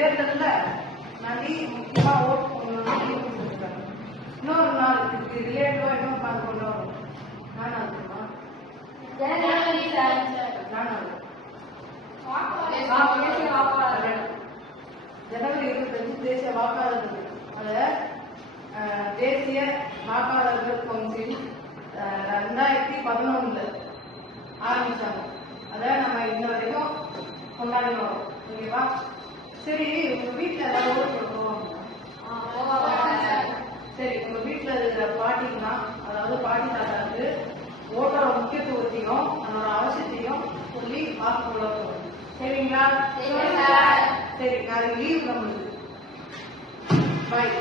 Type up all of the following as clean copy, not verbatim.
தேர்தல்ல நடி முக்கியமா ஓட்டு போடணும்னு இன்னொரு நாள் இதுக்கு ரிலேட்டிவா இன்னும் பார்த்து கொண்டு வரும். நானா இருக்குமா? ஜனவரி 25 தேசிய வாக்காளர் தினம். அத தேசிய வாக்காளர்கள் கவுன்சில் 2011 ஆரம்பிச்சாங்க. அத நம்ம இன்ன வரைக்கும் கொண்டாடி வரோம். ஓகேவா? சரி, உங்க வீட்டுல ஏதாவது ஓட்டு போடுவோம்? சரி, உங்க வீட்டுல இருக்கிற பாட்டிங்கன்னா, அதாவது பாட்டி தாத்தாவுக்கு ஓட்டோட முக்கியத்துவத்தையும் அதோட அவசியத்தையும் சொல்லி வாக்கு போட போறோம். சரிங்களா? சரி, நாளைக்கு லீவ் நம்மளுக்கு. பாய்.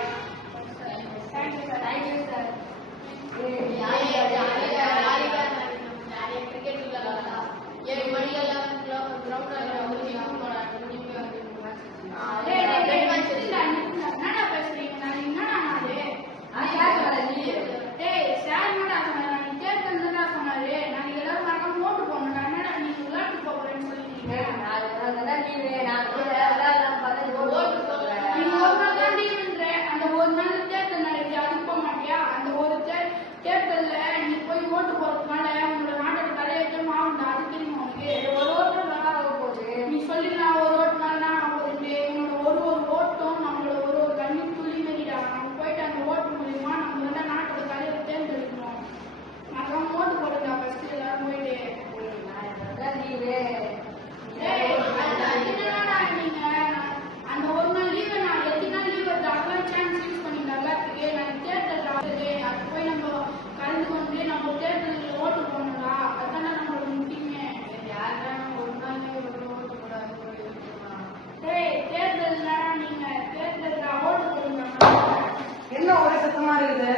என்ன ஒரே சத்தமா இருக்குது?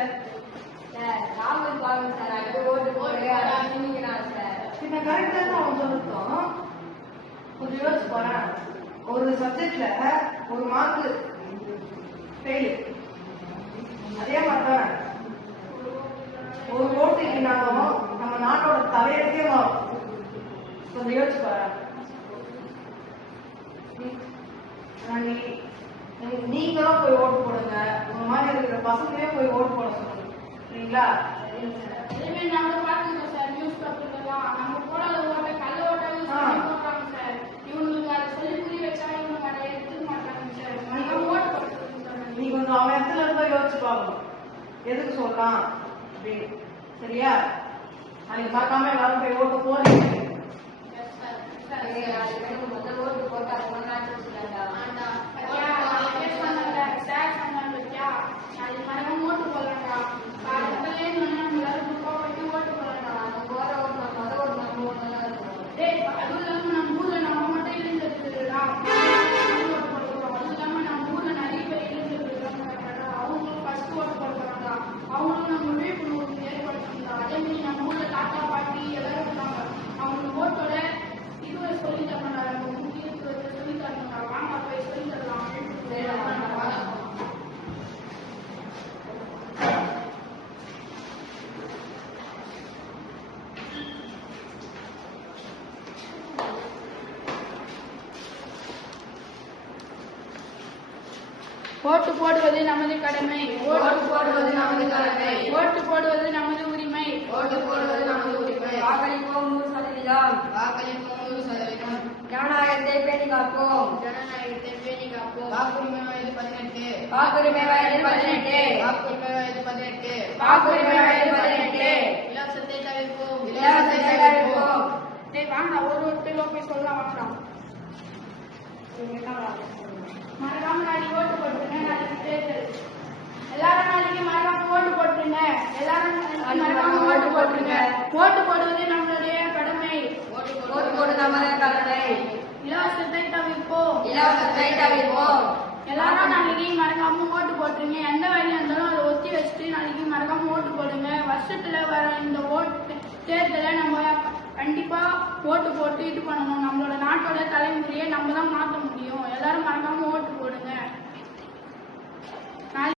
பின்ன கரெக்டா தான் அவன் சொல்லிட்டோம். கொஞ்சம் யோசிச்சு போறேன். ஒரு சப்ஜெக்ட்ல ஒரு மார்க் ஃபெயில். அதே மாதிரிதான் ஒரு ஓட்டு இல்லைனாலும் நம்ம நாட்டோட தலையெழுத்தே வரும். கொஞ்சம் யோசிச்சு போறேன். நீங்களும் போய் ஓட்டு போடுங்க. உங்க மாதிரி இருக்கிற பசங்களே போய் ஓட்டு போட சொல்லுங்க. சரிங்களா? நீ கொஞ்சம் அவன் இடத்துல இருந்தா யோசிச்சு பார்க்கணும், எதுக்கு சொல்லலாம் அப்படின்னு. சரியா? நாளைக்கு பார்க்காம எல்லாரும் போய் ஓட்டு போறீங்க. ஓட்டு போடுவது நமது கடமை. ஓட்டு போடுவது நமது கடமை. ஓட்டு போடுவது நமது உரிமை. ஓட்டு போடுவது நமது உரிமை. வாக்களிப்போம் 100%. வாக்களிப்போம் 100%. ஜனநாயகத்தை பேணி காப்போம். ஜனநாயகத்தை பேணி காப்போம். வாக்குரிமை வயது 18. வாக்குரிமை வயது 18. வாக்குரிமை வயது 18. வாக்குரிமை வயது 18. இலவசத்தை தவிர்ப்போம். இலவசத்தை தவிர்ப்போம். வாங்க, ஒருத்தர் போய் சொல்லலாம். வாங்கலாம். மறக்காம நாளைக்கு ஓட்டு போட்டுருங்க. நாளைக்கு தேர்தல். எல்லாரும் நாளைக்கு மறக்காம ஓட்டு போட்டுருங்க. எல்லாரும் மறக்காம ஓட்டு போட்டுருங்க. ஓட்டு போடுவது நம்மளுடைய கடமை. ஓட்டு போடுவது நமது கடமை. இலவசத்தை தவிர்ப்போம். இலவசத்தை தவிர்ப்போம். எல்லாரும் நாளைக்கு மறக்காம ஓட்டு போட்டுருங்க. எந்த வேலையா இருந்தாலும் அதை ஒத்தி வச்சுட்டு நாளைக்கு மறக்காம ஓட்டு போடுங்க. வருஷத்துல வர இந்த ஓட்டு தேர்தலை நம்ம கண்டிப்பா ஓட்டு போட்டு இது பண்ணணும். நம்மளோட நாட்டோட தலைமுறையை நம்ம தான் மாற்ற முடியும். எல்லாரும் மறக்காம ஓட்டு போடுங்க.